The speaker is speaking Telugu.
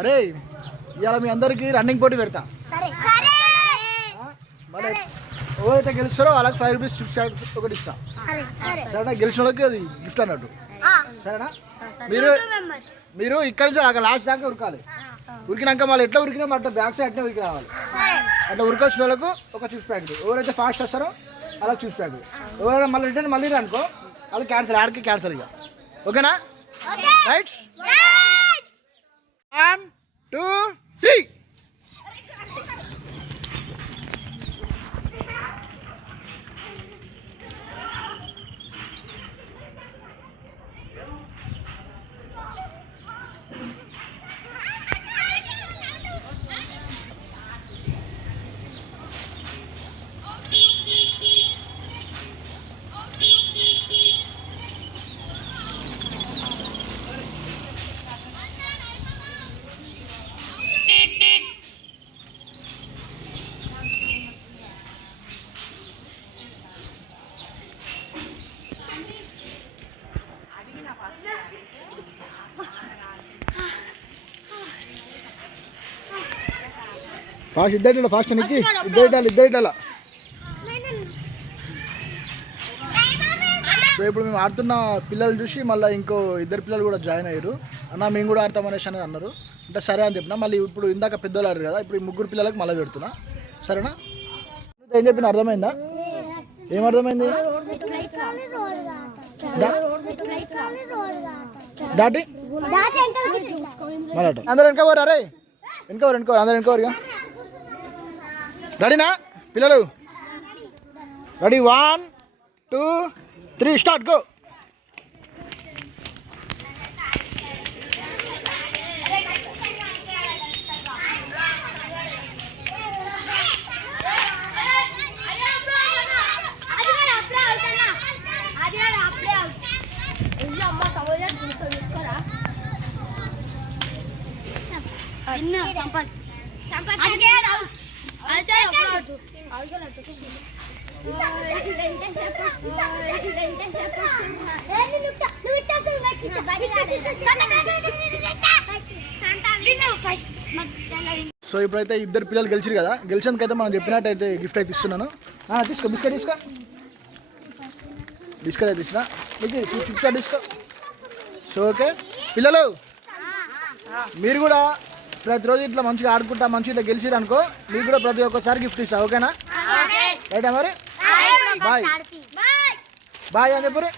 అరే ఇవాళ మీ అందరికి రన్నింగ్ పోటీ పెడతా. మరి ఎవరైతే గెలుస్తారో వాళ్ళకి 5 రూపీస్ చిప్స్ ఒకటి ఇస్తా. సరేనా? గెలిచిన వాళ్ళకి అది గిఫ్ట్ అన్నట్టు. సరేనా? మీరు ఇక్కడి నుంచి అక్కడ లాస్ట్ దాకా ఉరకాలి. ఉరికినాక మళ్ళీ ఎట్లా ఉరికినా అట్లా బ్యాక్ సైడ్ అట్లా ఉరికి రావాలి. అట్లా ఉరికొచ్చిన వాళ్ళకు ఒక చిప్స్ ప్యాకెట్. ఎవరైతే ఫాస్ట్ వస్తారో వాళ్ళకి చిప్స్ ప్యాకెట్. ఎవరైనా మళ్ళీ రిటర్న్ మళ్ళీ అనుకో వాళ్ళు క్యాన్సల్, ఆడికి క్యాన్సల్ ఇక. ఓకేనా? రైట్. 1 2 3. ఫాస్ట్ ఇద్దరు ఫాస్ట్నికి ఇద్దరు. సో ఇప్పుడు మేము ఆడుతున్న పిల్లలు చూసి మళ్ళీ ఇంకో ఇద్దరు పిల్లలు కూడా జాయిన్ అయ్యారు. అన్న మేము కూడా ఆడతామనేసి అని అన్నారు. అంటే సరే అని చెప్పిన. మళ్ళీ ఇప్పుడు ఇందాక పెద్దలు ఆడారు కదా, ఇప్పుడు ఈ 3 పిల్లలకు మళ్ళీ పెడుతున్నా. సరేనా? ఏం చెప్పిన అర్థమైందా? ఏం అర్థమైంది? దాటి మళ్ళీ అందరు వెనకవరు. అరే వెనకవరు అందరు వెనకవరుగా. రెడీనా పిల్లలు? రెడీ? 1 2 3 స్టార్ట్. గో. సో ఇప్పుడైతే ఇద్దరు పిల్లలు గెలిచారు కదా, గెలిచినందుకైతే మనం చెప్పినట్టయితే గిఫ్ట్ అయితే ఇస్తున్నాను. తీసుకో బిస్కెట్ అయితే ఇచ్చిన చిప్స్ తీసుకో. సో ఓకే పిల్లలు, మీరు కూడా ప్రతిరోజు ఇట్లా మంచిగా ఆడుకుంటా మంచిగా ఇట్లా గెలిచిరు అనుకో, మీకు కూడా ప్రతి ఒక్కసారి గిఫ్ట్ ఇస్తా. ఓకేనా? రైటా మరి? బాయ్ అని చెప్పరు.